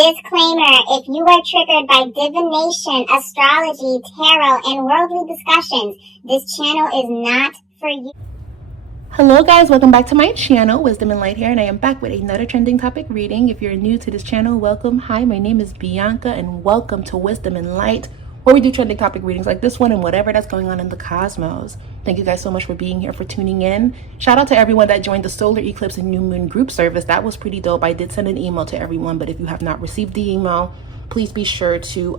Disclaimer, if you are triggered by divination, astrology, tarot, and worldly discussions, this channel is not for you. Hello guys, welcome back to my channel, Wisdom and Light here, and I am back with another trending topic reading. If you're new to this channel, welcome. Hi, my name is Bianca and welcome to Wisdom and Light, where we do trending topic readings like this one and whatever that's going on in the cosmos. Thank you guys so much for being here, for tuning in. Shout out to everyone that joined the solar eclipse and new moon group service. That was pretty dope. I did send an email to everyone, but if you have not received the email, please be sure to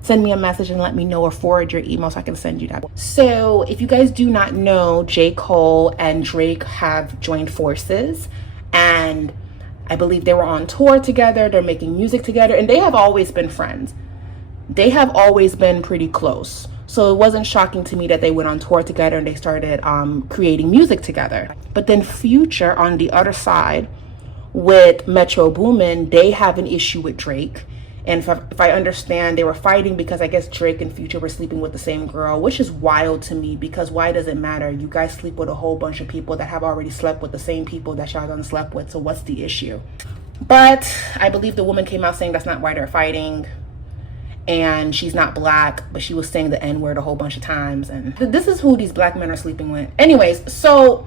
send me a message and let me know, or forward your email so I can send you that. So if you guys do not know, J.Cole and Drake have joined forces, and I believe they were on tour together. They're making music together, and they have always been friends. They have always been pretty close. So it wasn't shocking to me that they went on tour together and they started creating music together. But then Future on the other side with Metro Boomin, they have an issue with Drake. And if I understand, they were fighting because I guess Drake and Future were sleeping with the same girl, which is wild to me, because why does it matter? You guys sleep with a whole bunch of people that have already slept with the same people that y'all done slept with, so what's the issue? But I believe the woman came out saying that's not why they're fighting, and she's not black, but she was saying the N-word a whole bunch of times, and this is who these black men are sleeping with. Anyways, so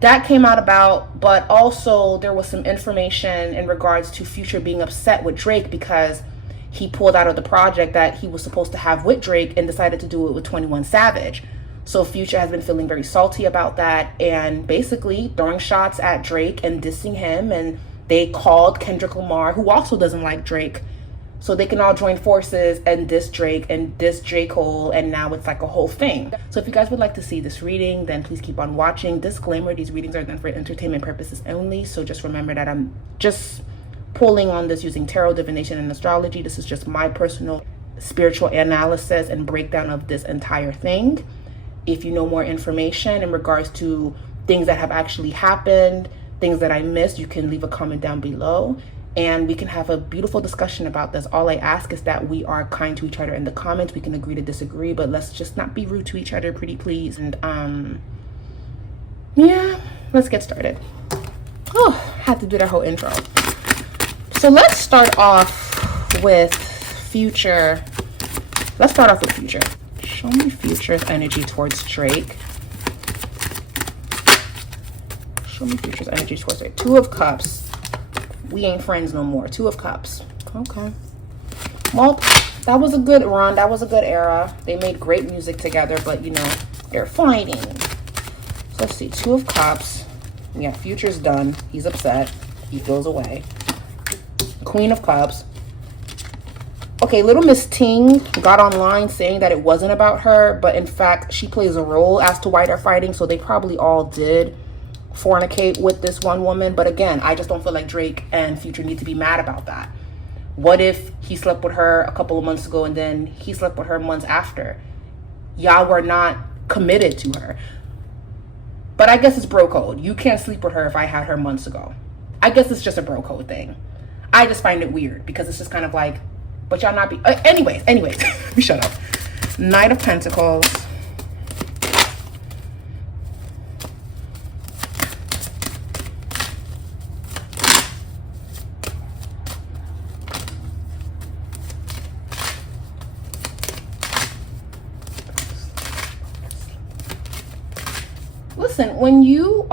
that came out about, but also there was some information in regards to Future being upset with Drake because he pulled out of the project that he was supposed to have with Drake and decided to do it with 21 Savage. So Future has been feeling very salty about that and basically throwing shots at Drake and dissing him. And they called Kendrick Lamar, who also doesn't like Drake, so they can all join forces and diss Drake and diss J.Cole, and now it's like a whole thing. So if you guys would like to see this reading, then please keep on watching. Disclaimer, these readings are done for entertainment purposes only, so just remember that I'm just pulling on this using tarot, divination, and astrology. This is just my personal spiritual analysis and breakdown of this entire thing. If you know more information in regards to things that have actually happened, things that I missed, you can leave a comment down below and we can have a beautiful discussion about this. All I ask is that we are kind to each other in the comments. We can agree to disagree, but let's just not be rude to each other, pretty please. And yeah, let's get started. Oh, had to do that whole intro. So let's start off with Future. Let's start off with Future. Show me Future's energy towards Drake. Show me Future's energy towards Drake. Two of Cups. We ain't friends no more. Two of Cups. Okay. Well, that was a good run. That was a good era. They made great music together, but you know, they're fighting. So let's see. Two of Cups. Yeah, Future's done. He's upset. He goes away. Queen of Cups. Okay, Little Miss Ting got online saying that it wasn't about her, but in fact, she plays a role as to why they're fighting, so they probably all did fornicate with this one woman. But again, I just don't feel like Drake and Future need to be mad about that. What if he slept with her a couple of months ago and then he slept with her months after? Y'all were not committed to her. But I guess it's bro code. You can't sleep with her if I had her months ago. I guess it's just a bro code thing. I just find it weird because it's just kind of like, but y'all not be, anyways, we shut up. Knight of Pentacles. Listen, when you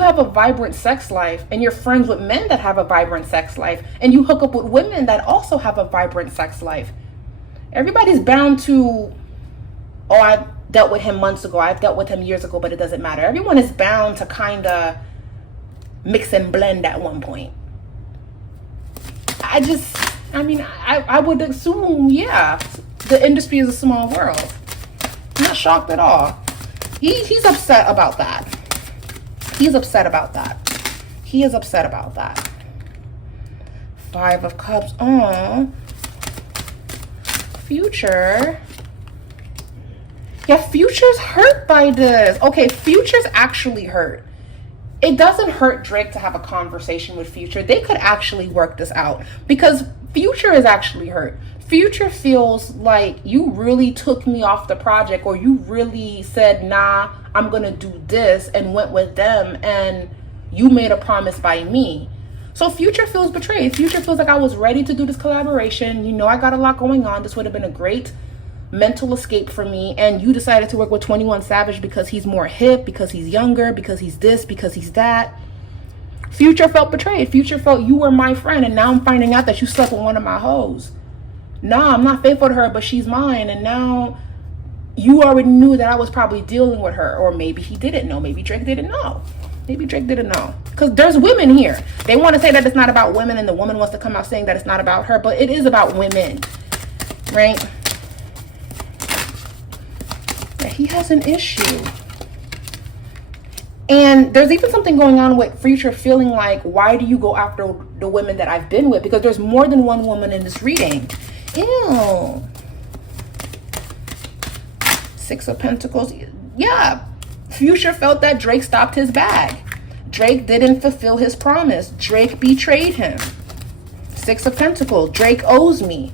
have a vibrant sex life and you're friends with men that have a vibrant sex life and you hook up with women that also have a vibrant sex life, everybody's bound to, oh, I dealt with him months ago, I've dealt with him years ago, but it doesn't matter. Everyone is bound to kind of mix and blend at one point. I would assume, yeah, the industry is a small world. I'm not shocked at all. He's upset about that. He's upset about that. He is upset about that. Five of Cups. Oh, Future. Yeah, Future's hurt by this. Okay, Future's actually hurt. It doesn't hurt Drake to have a conversation with Future. They could actually work this out because Future is actually hurt. Future feels like you really took me off the project, or you really said, nah, I'm gonna do this, and went with them, and you made a promise by me. So Future feels betrayed. Future feels like I was ready to do this collaboration. You know, I got a lot going on. This would have been a great mental escape for me. And you decided to work with 21 Savage because he's more hip, because he's younger, because he's this, because he's that. Future felt betrayed. Future felt you were my friend, and now I'm finding out that you slept with one of my hoes. Nah, I'm not faithful to her, but she's mine. And now you already knew that I was probably dealing with her. Or maybe he didn't know. Maybe Drake didn't know. Maybe Drake didn't know. Because there's women here. They want to say that it's not about women, and the woman wants to come out saying that it's not about her, but it is about women, right? Yeah, he has an issue. And there's even something going on with Future feeling like, why do you go after the women that I've been with? Because there's more than one woman in this reading. Ew. Six of Pentacles. Yeah. Future felt that Drake stopped his bag. Drake didn't fulfill his promise. Drake betrayed him. Six of Pentacles. Drake owes me.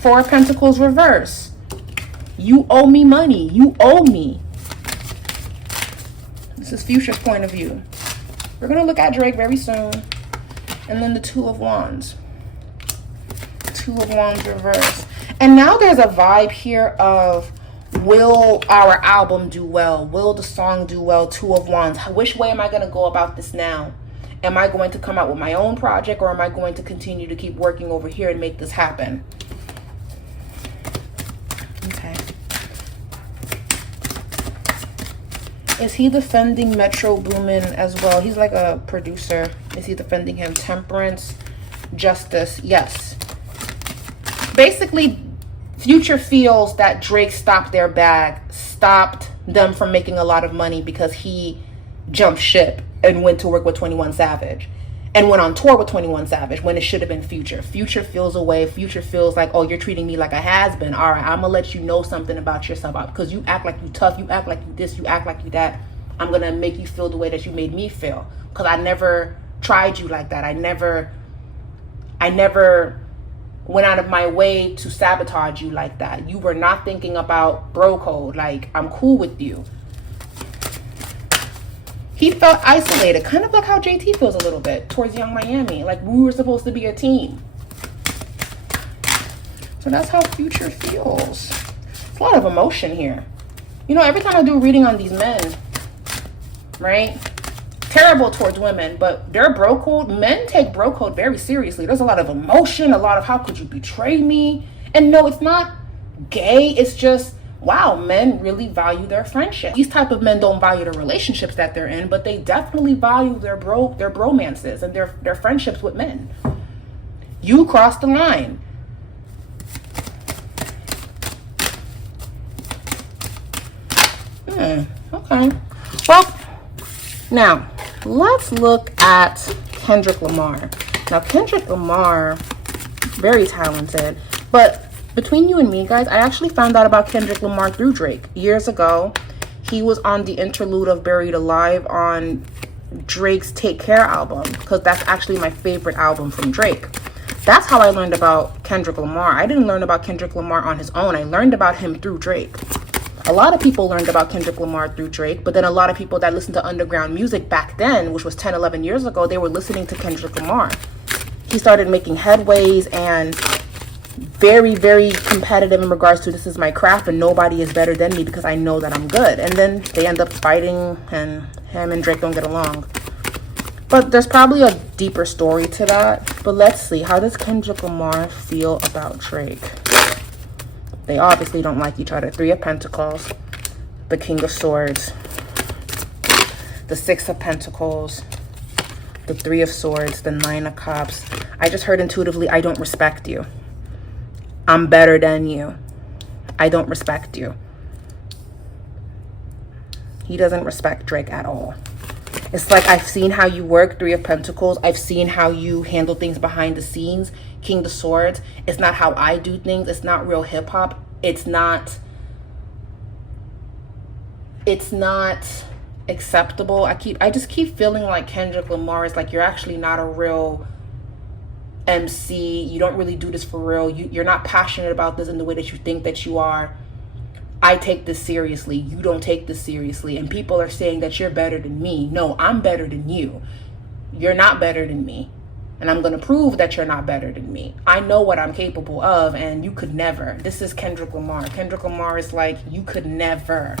Four of Pentacles reverse. You owe me money. You owe me. This is Future's point of view. We're going to look at Drake very soon. And then the Two of Wands. Two of Wands reverse. And now there's a vibe here of, will our album do well? Will the song do well? Two of Wands. Which way am I going to go about this now? Am I going to come out with my own project, or am I going to continue to keep working over here and make this happen? Okay. Is he defending Metro Boomin as well? He's like a producer. Is he defending him? Temperance, justice. Yes. Basically, Future feels that Drake stopped their bag, stopped them from making a lot of money because he jumped ship and went to work with 21 Savage and went on tour with 21 Savage when it should have been Future. Future feels away. Future feels like, oh, you're treating me like a has-been. All right, I'm going to let you know something about yourself because you act like you tough. You act like you this. You act like you that. I'm going to make you feel the way that you made me feel because I never tried you like that. I never went out of my way to sabotage you like that. You were not thinking about bro code. Like, I'm cool with you. He felt isolated, kind of like how JT feels a little bit towards Young Miami. Like, we were supposed to be a team. So that's how Future feels. It's a lot of emotion here. You know, every time I do a reading on these men, right? Terrible towards women, but their bro code, men take bro code very seriously. There's a lot of emotion, a lot of how could you betray me? And no, it's not gay. It's just, wow, men really value their friendship. These type of men don't value the relationships that they're in, but they definitely value their bromances and their friendships with men. You crossed the line. Okay. Well, now let's look at Kendrick Lamar. Now, Kendrick Lamar, very talented, but between you and me, guys, I actually found out about Kendrick Lamar through Drake. Years ago, he was on the interlude of Buried Alive on Drake's Take Care album, because that's actually my favorite album from Drake. That's how I learned about Kendrick Lamar. I didn't learn about Kendrick Lamar on his own. I learned about him through Drake. A lot of people learned about Kendrick Lamar through Drake, but then a lot of people that listened to underground music back then, which was 10, 11 years ago, they were listening to Kendrick Lamar. He started making headways and very, very competitive in regards to, this is my craft and nobody is better than me because I know that I'm good. And then they end up fighting and him and Drake don't get along. But there's probably a deeper story to that. But let's see, how does Kendrick Lamar feel about Drake? They obviously don't like each other. Three of Pentacles, the King of Swords, the Six of Pentacles, the Three of Swords, the Nine of Cups. I just heard intuitively, I don't respect you. I'm better than you. I don't respect you. He doesn't respect Drake at all. It's like, I've seen how you work, Three of Pentacles. I've seen how you handle things behind the scenes. King of Swords. It's not how I do things. It's not real hip hop. It's not acceptable. I just keep feeling like Kendrick Lamar is like, you're actually not a real MC. You don't really do this for real. You're not passionate about this in the way that you think that you are. I take this seriously. You don't take this seriously. And people are saying that you're better than me. No, I'm better than you. You're not better than me. And I'm going to prove that you're not better than me. I know what I'm capable of, and you could never. This is Kendrick Lamar. Kendrick Lamar is like, you could never.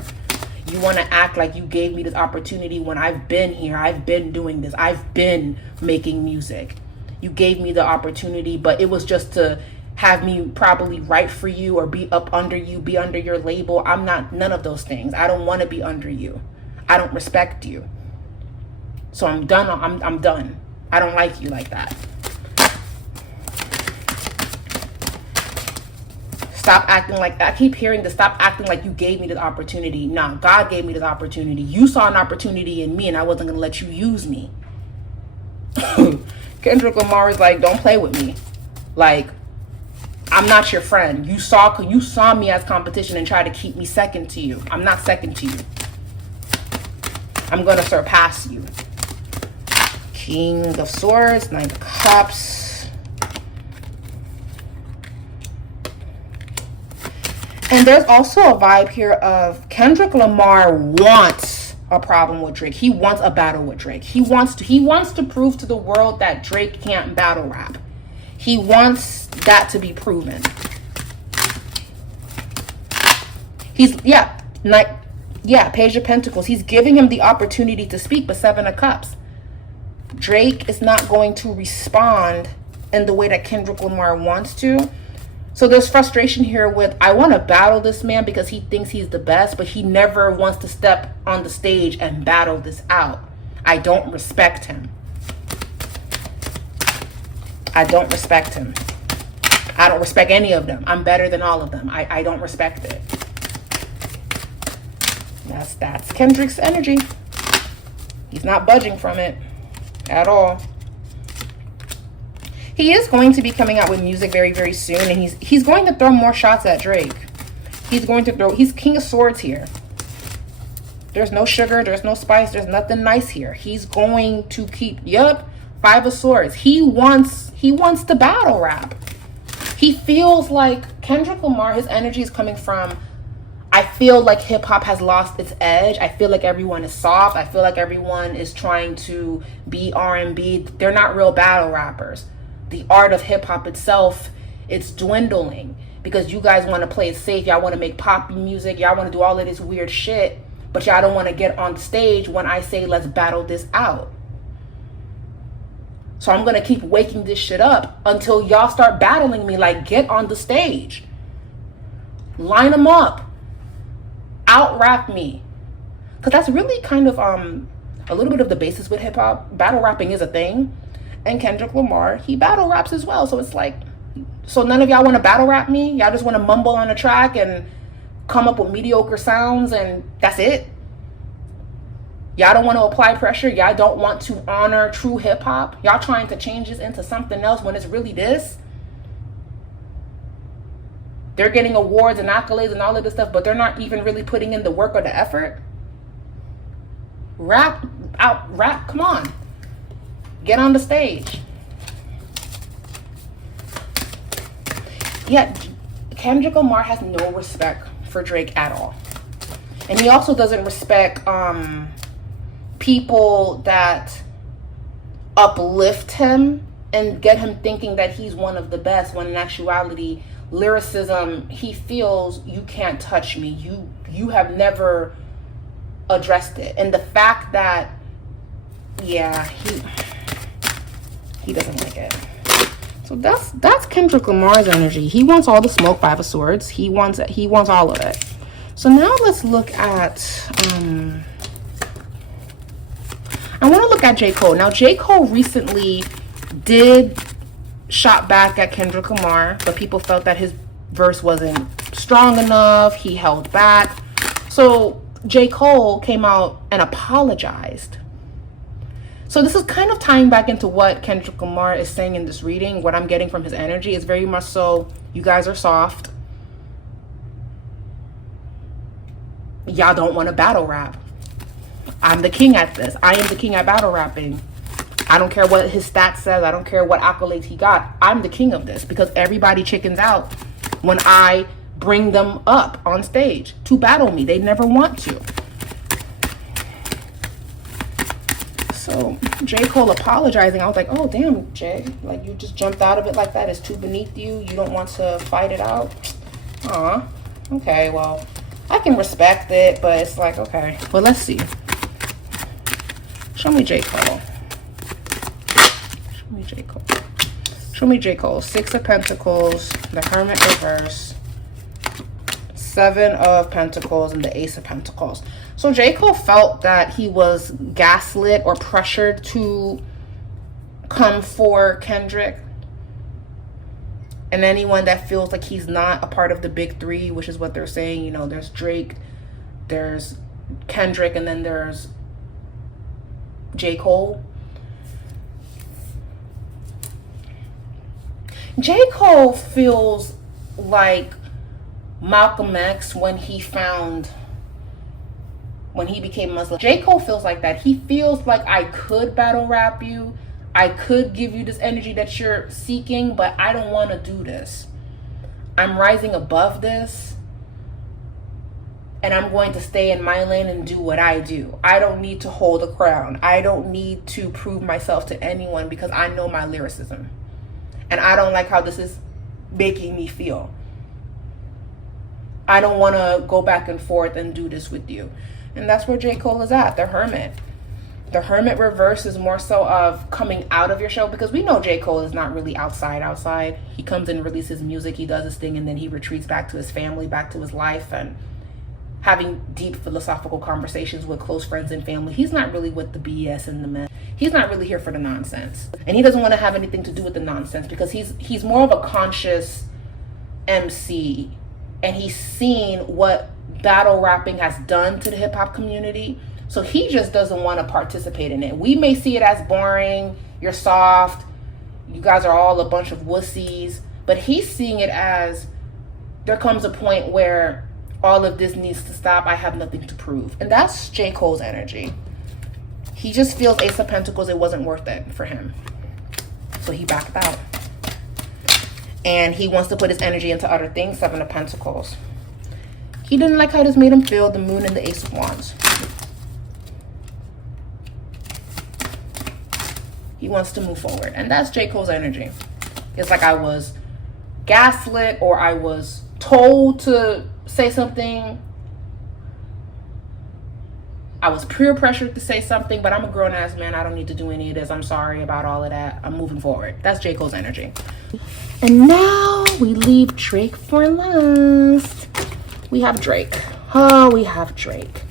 You want to act like you gave me this opportunity when I've been here. I've been doing this. I've been making music. You gave me the opportunity, but it was just to have me probably write for you or be up under you, be under your label. I'm not none of those things. I don't want to be under you. I don't respect you. So I'm done. I'm done. I don't like you like that. Stop acting like, I keep hearing this, stop acting like you gave me this opportunity. Nah, God gave me this opportunity. You saw an opportunity in me and I wasn't going to let you use me. Kendrick Lamar is like, don't play with me. Like, I'm not your friend. You saw me as competition and tried to keep me second to you. I'm not second to you. I'm going to surpass you. King of Swords, Nine of Cups. And there's also a vibe here of Kendrick Lamar wants a problem with Drake. He wants a battle with Drake. He wants to prove to the world that Drake can't battle rap. He wants that to be proven. Page of Pentacles. He's giving him the opportunity to speak, but Seven of Cups. Drake is not going to respond in the way that Kendrick Lamar wants to. So there's frustration here with, I want to battle this man because he thinks he's the best, but he never wants to step on the stage and battle this out. I don't respect him. I don't respect him. I don't respect any of them. I'm better than all of them. I don't respect it. That's Kendrick's energy. He's not budging from it at all. He is going to be coming out with music very, very soon, and he's going to throw more shots at Drake. He's King of Swords here. There's no sugar, there's no spice, there's nothing nice here. He's going to keep, Five of Swords. He wants to battle rap. He feels like Kendrick Lamar, his energy is coming from, I feel like hip hop has lost its edge. I feel like everyone is soft. I feel like everyone is trying to be R&B. They're not real battle rappers. The art of hip hop itself, it's dwindling because you guys want to play it safe. Y'all want to make poppy music. Y'all want to do all of this weird shit, but y'all don't want to get on stage when I say let's battle this out. So I'm going to keep waking this shit up until y'all start battling me. Like, get on the stage. Line them up. Out rap me. Because that's really kind of a little bit of the basis with hip hop. Battle rapping is a thing. And Kendrick Lamar, he battle raps as well. So it's like, so none of y'all want to battle rap me? Y'all just want to mumble on a track and come up with mediocre sounds and that's it? Y'all don't want to apply pressure? Y'all don't want to honor true hip hop? Y'all trying to change this into something else when it's really this? They're getting awards and accolades and all of this stuff, but they're not even really putting in the work or the effort. Rap, come on. Get on the stage. Yeah, Kendrick Lamar has no respect for Drake at all. And he also doesn't respect people that uplift him and get him thinking that he's one of the best, when in actuality, lyricism, he feels you can't touch me. You have never addressed it. And the fact that, he doesn't like it. So that's Kendrick Lamar's energy. He wants all the smoke, Five of Swords. He wants all of it. So now let's look at I want to look at J.Cole. Now J.Cole recently did shot back at Kendrick Lamar, but people felt that his verse wasn't strong enough. He held back. So J.Cole came out and apologized. So this is kind of tying back into what Kendrick Lamar is saying in this reading. What I'm getting from his energy is very much so, you guys are soft. Y'all don't want to battle rap. I'm the king at this. I am the king at battle rapping. I don't care what his stats says. I don't care what accolades he got. I'm the king of this because everybody chickens out when I bring them up on stage to battle me. They never want to. So So J.Cole apologizing. I was like, oh, damn, Jay. Like, you just jumped out of it like that. It's too beneath you. You don't want to fight it out. Aw. Okay, well, I can respect it, but it's like, okay. Well, let's see. Show me J.Cole. Show me J.Cole. Show me J.Cole. 6 of Pentacles, the Hermit reverse, 7 of Pentacles, and the Ace of Pentacles. So J.Cole felt that he was gaslit or pressured to come for Kendrick. And anyone that feels like he's not a part of the big three, which is what they're saying, you know, there's Drake, there's Kendrick, and then there's J.Cole. J.Cole feels like Malcolm X when he became Muslim. J.Cole feels like that. He feels like, I could battle rap you. I could give you this energy that you're seeking, but I don't want to do this. I'm rising above this, and I'm going to stay in my lane and do what I do. I don't need to hold a crown. I don't need to prove myself to anyone because I know my lyricism. And I don't like how this is making me feel. I don't want to go back and forth and do this with you. And that's where J. Cole is at, the Hermit. The Hermit reverse is more so of coming out of your shell, because we know J. Cole is not really outside. He comes and releases music, he does his thing, and then he retreats back to his family, back to his life, and having deep philosophical conversations with close friends and family. He's not really with the BS and the mess. He's not really here for the nonsense. And he doesn't want to have anything to do with the nonsense, because he's more of a conscious MC, and he's seen what battle rapping has done to the hip-hop community. So he just doesn't want to participate in it. We may see it as boring, you're soft, you guys are all a bunch of wussies, but he's seeing it as there comes a point where all of this needs to stop. I have nothing to prove. And that's J. Cole's energy. He just feels Ace of Pentacles, it wasn't worth it for him. So he backed out. And he wants to put his energy into other things, 7 of Pentacles. He didn't like how this made him feel, the Moon and the Ace of Wands. He wants to move forward. And that's J. Cole's energy. It's like I was gaslit, or I was told to say something. I was peer pressured to say something, but I'm a grown-ass man. I don't need to do any of this. I'm sorry about all of that. I'm moving forward. That's J. Cole's energy. And now we leave Drake for last. We have Drake. Oh, we have Drake.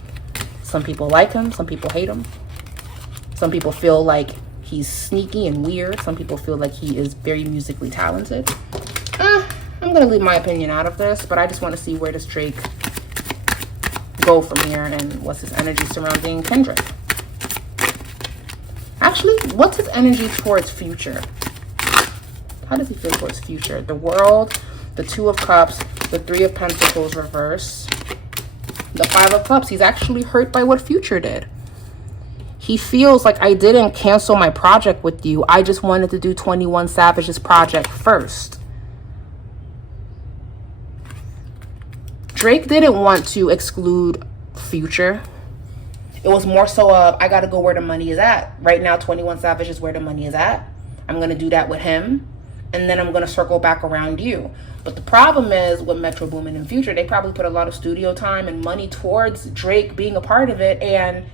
Some people like him. Some people hate him. Some people feel like he's sneaky and weird. Some people feel like he is very musically talented. I'm going to leave my opinion out of this, but I just want to see where does Drake go from here and what's his energy surrounding Kendrick. Actually, what's his energy towards future? How does he feel towards future? The World, the 2 of Cups, the 3 of Pentacles reverse, the 5 of Cups. He's actually hurt by what Future did. He feels like, I didn't cancel my project with you. I just wanted to do 21 Savage's project first. Drake didn't want to exclude Future. It was more so of, I got to go where the money is at. Right now, 21 Savage is where the money is at. I'm going to do that with him. And then I'm going to circle back around you. But the problem is with Metro Boomin and Future, they probably put a lot of studio time and money towards Drake being a part of it. And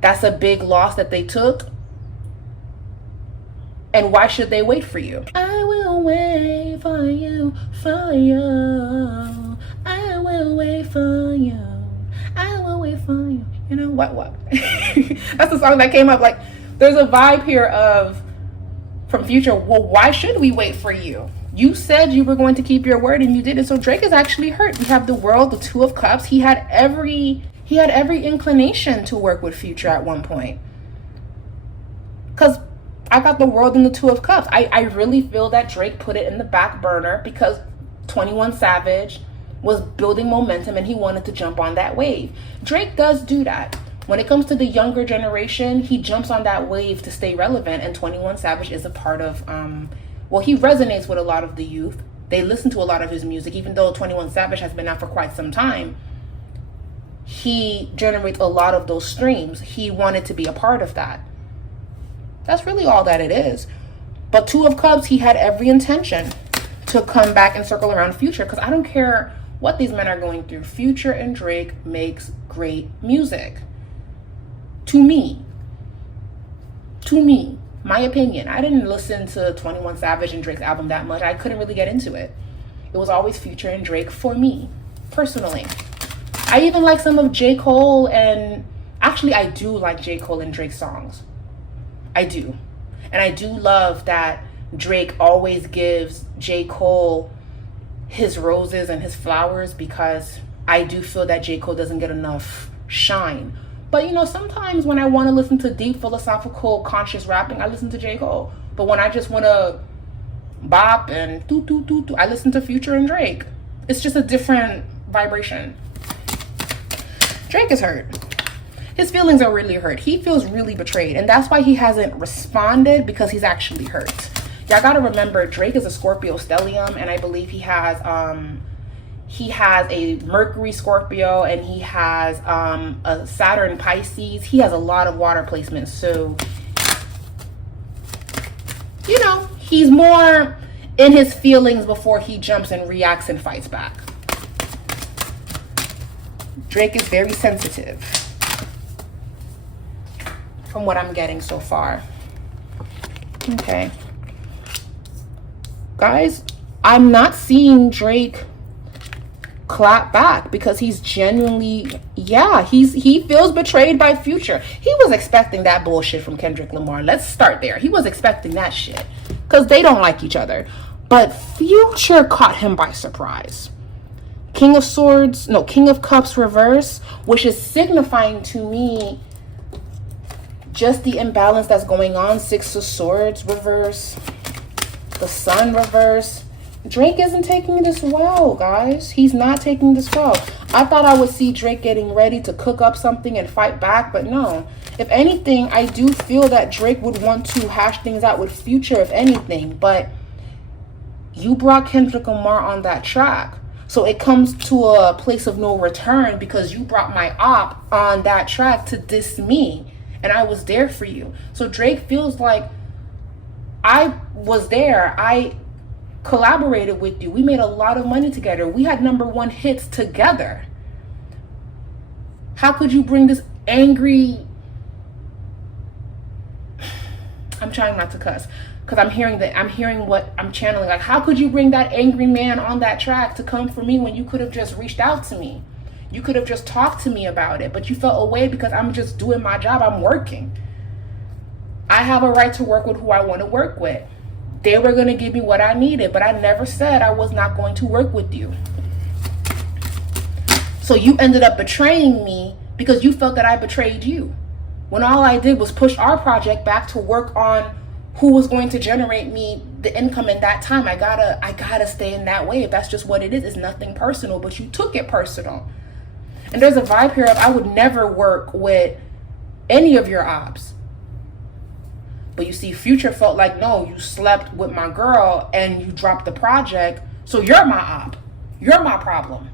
that's a big loss that they took. And why should they wait for you? I will wait for you, for you. I will wait for you. I will wait for you. You know, what? That's the song that came up. Like, there's a vibe here of, from Future, well, why should we wait for you? You said you were going to keep your word and you did it. So Drake is actually hurt. We have the World, the 2 of Cups. He had every inclination to work with Future at one point. Because I got the World and the 2 of Cups. I really feel that Drake put it in the back burner because 21 Savage was building momentum and he wanted to jump on that wave. Drake does do that. When it comes to the younger generation, he jumps on that wave to stay relevant, and 21 Savage is a part of, he resonates with a lot of the youth. They listen to a lot of his music, even though 21 Savage has been out for quite some time. He generates a lot of those streams. He wanted to be a part of that. That's really all that it is. But Two of Cups, he had every intention to come back and circle around Future, because I don't care what these men are going through. Future and Drake makes great music. To me, my opinion. I didn't listen to 21 Savage and Drake's album that much. I couldn't really get into it. It was always Future and Drake for me, personally. I even like some of J.Cole, and actually I do like J.Cole and Drake's songs. I do. And I do love that Drake always gives J.Cole his roses and his flowers, because I do feel that J.Cole doesn't get enough shine. But you know, sometimes when I want to listen to deep, philosophical, conscious rapping, I listen to J.Cole. But when I just want to bop and I listen to Future and Drake. It's just a different vibration. Drake is hurt. His feelings are really hurt. He feels really betrayed, and that's why he hasn't responded, because he's actually hurt. Y'all gotta remember, Drake is a Scorpio stellium, and I believe he has a Mercury Scorpio, and he has a Saturn Pisces. He has a lot of water placements, so you know, he's more in his feelings before he jumps and reacts and fights back. Drake is very sensitive, from what I'm getting so far. Okay. Guys, I'm not seeing Drake clap back, because he's genuinely, he feels betrayed by Future. He was expecting that bullshit from Kendrick Lamar. Let's start there. He was expecting that shit, because they don't like each other. But Future caught him by surprise. King of Cups reverse, which is signifying to me just the imbalance that's going on. Six of Swords reverse, the Sun reverse. Drake isn't taking this well, guys. He's not taking this well. I thought I would see Drake getting ready to cook up something and fight back, but no. If anything, I do feel that Drake would want to hash things out with Future, if anything. But you brought Kendrick Lamar on that track, so it comes to a place of no return, because you brought my op on that track to diss me, and I was there for you. So Drake feels like, I was there. I collaborated with you. We made a lot of money together. We had #1 hits together. How could you bring this angry... I'm trying not to cuss, because I'm hearing what I'm channeling. Like, how could you bring that angry man on that track to come for me when you could have just reached out to me? You could have just talked to me about it, but you felt away because I'm just doing my job. I'm working. I have a right to work with who I want to work with. They were going to give me what I needed, but I never said I was not going to work with you. So you ended up betraying me because you felt that I betrayed you, when all I did was push our project back to work on who was going to generate me the income in that time. I gotta stay in that way. If that's just what it is, it's nothing personal, but you took it personal. And there's a vibe here of, I would never work with any of your ops. But you see, Future felt like, no, you slept with my girl and you dropped the project, so you're my op. You're my problem.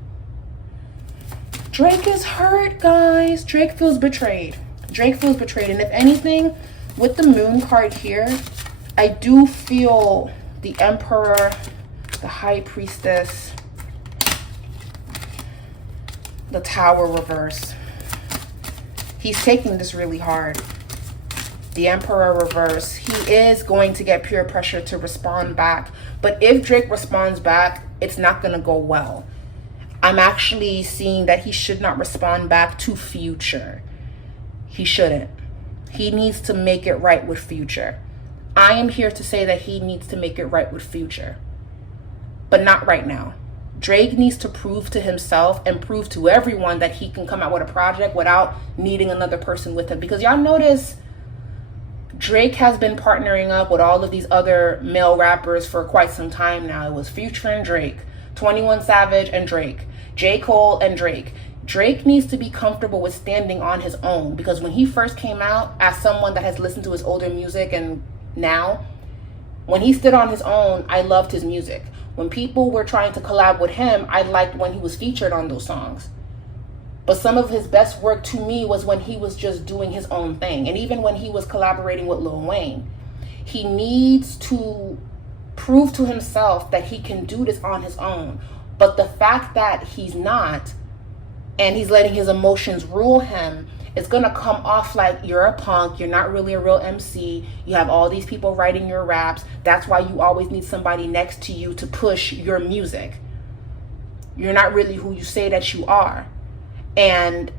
Drake is hurt, guys. Drake feels betrayed. Drake feels betrayed. And if anything, with the Moon card here, I do feel the Emperor, the High Priestess, the Tower reverse. He's taking this really hard. The Emperor reverse. He is going to get peer pressure to respond back. But if Drake responds back, it's not going to go well. I'm actually seeing that he should not respond back to Future. He shouldn't. He needs to make it right with Future. I am here to say that he needs to make it right with Future. But not right now. Drake needs to prove to himself and prove to everyone that he can come out with a project without needing another person with him. Because y'all notice Drake has been partnering up with all of these other male rappers for quite some time now. It was Future and Drake, 21 Savage and Drake, J.Cole and Drake. Drake needs to be comfortable with standing on his own, because when he first came out, as someone that has listened to his older music and now, when he stood on his own, I loved his music. When people were trying to collab with him, I liked when he was featured on those songs. But some of his best work to me was when he was just doing his own thing. And even when he was collaborating with Lil Wayne. He needs to prove to himself that he can do this on his own. But the fact that he's not, and he's letting his emotions rule him, it's going to come off like you're a punk. You're not really a real MC. You have all these people writing your raps. That's why you always need somebody next to you to push your music. You're not really who you say that you are. And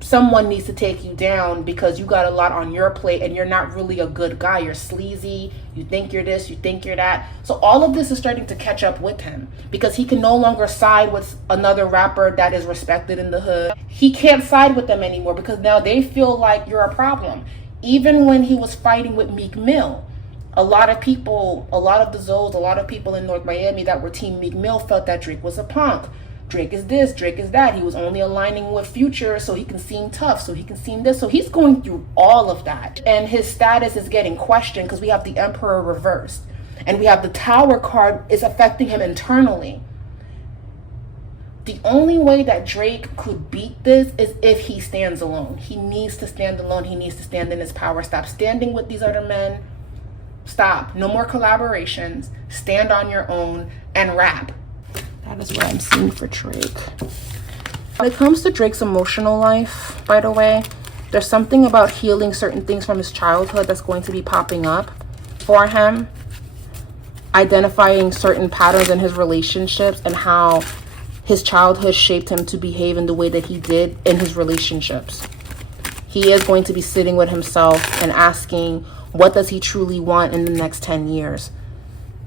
someone needs to take you down because you got a lot on your plate and you're not really a good guy. You're sleazy. You think you're this, you think you're that. So all of this is starting to catch up with him because he can no longer side with another rapper that is respected in the hood. He can't side with them anymore because now they feel like you're a problem. Even when he was fighting with Meek Mill, a lot of people, a lot of the Zoes, a lot of people in North Miami that were Team Meek Mill felt that Drake was a punk. Drake is this, Drake is that. He was only aligning with Future so he can seem tough, so he can seem this. So he's going through all of that. And his status is getting questioned because we have the Emperor reversed. And we have the Tower card is affecting him internally. The only way that Drake could beat this is if he stands alone. He needs to stand alone. He needs to stand in his power. Stop standing with these other men. Stop. No more collaborations. Stand on your own and rap. That is what I'm seeing for Drake. When it comes to Drake's emotional life, by the way, there's something about healing certain things from his childhood that's going to be popping up for him. Identifying certain patterns in his relationships and how his childhood shaped him to behave in the way that he did in his relationships. He is going to be sitting with himself and asking, what does he truly want in the next 10 years?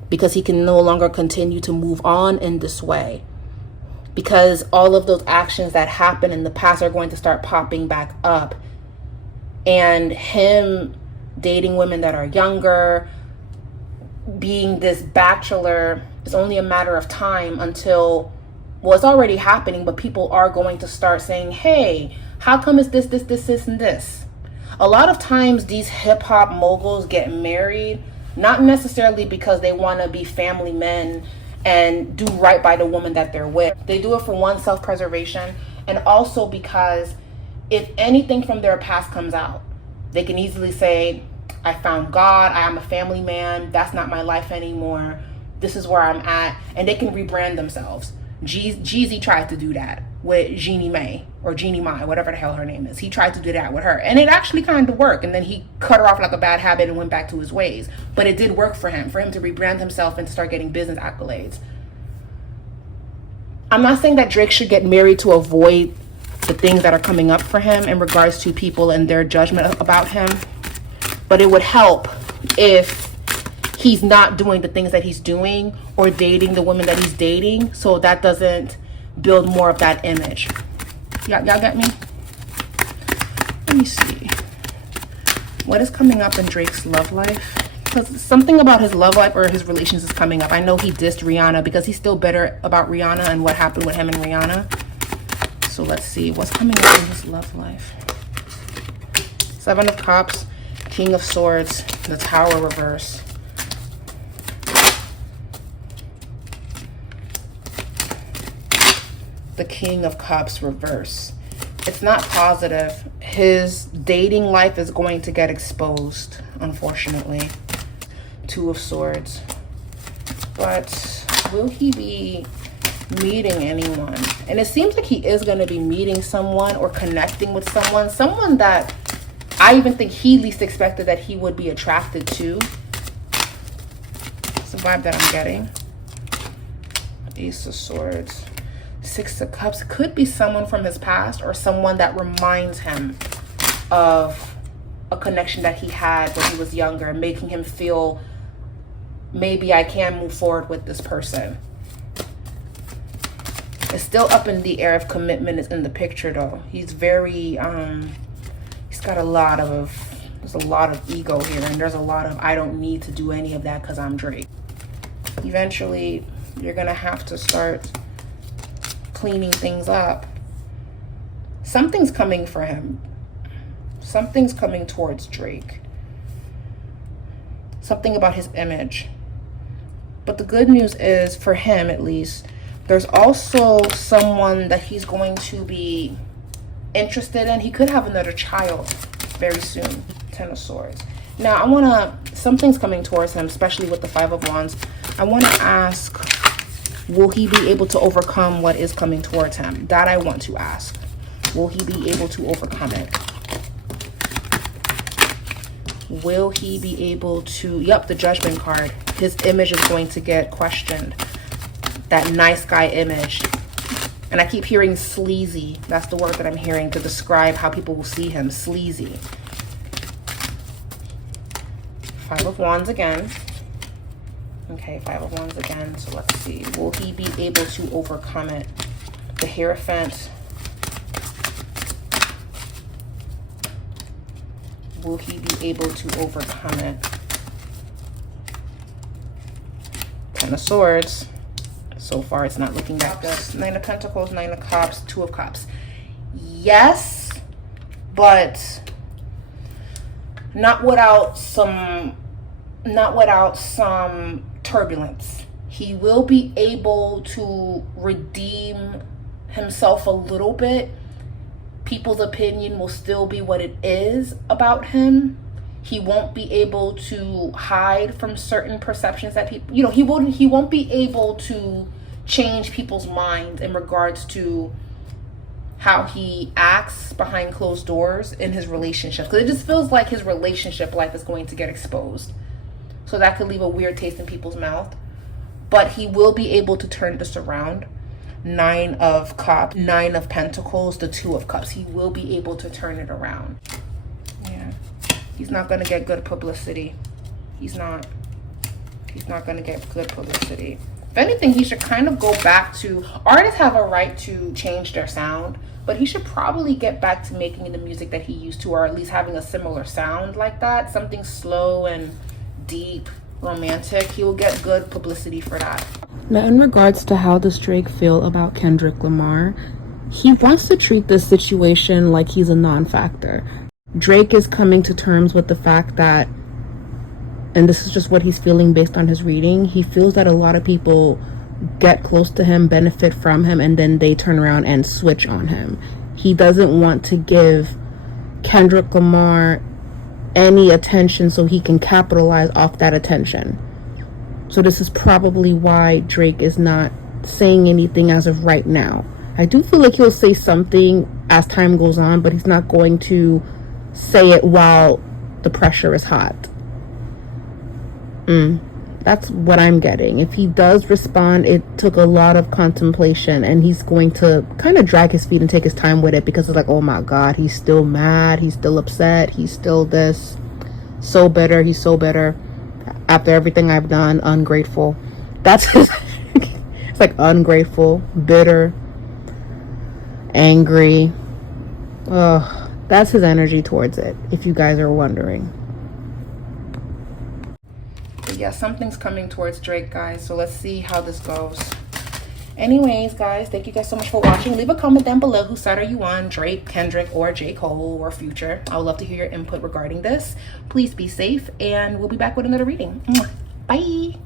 Because he can no longer continue to move on in this way. Because all of those actions that happened in the past are going to start popping back up. And him dating women that are younger, being this bachelor, is only a matter of time until, well, it's already happening, but people are going to start saying, hey, how come it's this, and this? A lot of times these hip hop moguls get married not necessarily because they want to be family men and do right by the woman that they're with. They do it for one, self-preservation, and also because if anything from their past comes out, they can easily say, I found God, I am a family man, that's not my life anymore, this is where I'm at, and they can rebrand themselves. Jeezy tried to do that with Jeannie Mai, or Jeannie Mai, whatever the hell her name is. He tried to do that with her, and it actually kind of worked, and then he cut her off like a bad habit and went back to his ways. But it did work for him to rebrand himself and to start getting business accolades. I'm not saying that Drake should get married to avoid the things that are coming up for him in regards to people and their judgment about him, but it would help if he's not doing the things that he's doing or dating the women that he's dating, so that doesn't build more of that image. Y'all get me? Let me see. What is coming up in Drake's love life? Because something about his love life or his relations is coming up. I know he dissed Rihanna because he's still bitter about Rihanna and what happened with him and Rihanna. So let's see what's coming up in his love life. 7 of Cups, King of Swords, the Tower reverse. The King of Cups reverse. It's not positive. His dating life is going to get exposed, unfortunately. 2 of Swords. But will he be meeting anyone? And it seems like he is going to be meeting someone or connecting with someone that I even think he least expected that he would be attracted to. It's the vibe that I'm getting. Ace of Swords. 6 of Cups. Could be someone from his past or someone that reminds him of a connection that he had when he was younger, making him feel maybe I can move forward with this person. It's still up in the air if commitment is in the picture though. He's very he's got there's a lot of ego here, and there's a lot of I don't need to do any of that because I'm Drake. Eventually you're gonna have to start cleaning things up. Something's coming for him. Something's coming towards Drake. Something about his image. But the good news is, for him at least, There's also someone that he's going to be interested in. He could have another child very soon. 10 of Swords. Now, something's coming towards him, especially with the 5 of Wands. I want to ask, will he be able to overcome what is coming towards him? That I want to ask. Will he be able to overcome it? Will he be able to... Yep, the Judgment card. His image is going to get questioned. That nice guy image. And I keep hearing sleazy. That's the word that I'm hearing to describe how people will see him. Sleazy. 5 of Wands again. Okay, 5 of Wands again. So let's see. Will he be able to overcome it? The Hierophant. Will he be able to overcome it? 10 of Swords. So far, it's not looking that good. 9 of Pentacles, 9 of Cups, 2 of Cups. Yes, but not without some turbulence. He will be able to redeem himself a little bit. People's opinion will still be what it is about him. He won't be able to hide from certain perceptions that people, he won't be able to change people's minds in regards to how he acts behind closed doors in his relationship. Because it just feels like his relationship life is going to get exposed. So that could leave a weird taste in people's mouth. But he will be able to turn this around. 9 of Cups, 9 of Pentacles, the 2 of Cups. He will be able to turn it around. Yeah. He's not going to get good publicity. He's not going to get good publicity. If anything, he should kind of go back to... Artists have a right to change their sound, but he should probably get back to making the music that he used to, or at least having a similar sound like that. Something slow and deep, romantic. He will get good publicity for that. Now, in regards to how does Drake feel about Kendrick Lamar, he wants to treat this situation like he's a non-factor. Drake is coming to terms with the fact that, and this is just what he's feeling based on his reading, he feels that a lot of people get close to him, benefit from him, and then they turn around and switch on him. He doesn't want to give Kendrick Lamar any attention so he can capitalize off that attention. So this is probably why Drake is not saying anything as of right now. I do feel like he'll say something as time goes on, but he's not going to say it while the pressure is hot. That's what I'm getting. If he does respond, it took a lot of contemplation, and he's going to kind of drag his feet and take his time with it, because it's like, oh my God, he's still mad, he's still upset, he's still this, so bitter, he's so bitter. After everything I've done, ungrateful. That's his, it's like ungrateful, bitter, angry. That's his energy towards it, if you guys are wondering. Yeah, something's coming towards Drake, guys. So let's see how this goes. Anyways, guys, thank you guys so much for watching. Leave a comment down below. Whose side are you on? Drake, Kendrick, or J.Cole, or Future? I would love to hear your input regarding this. Please be safe, and we'll be back with another reading. Bye.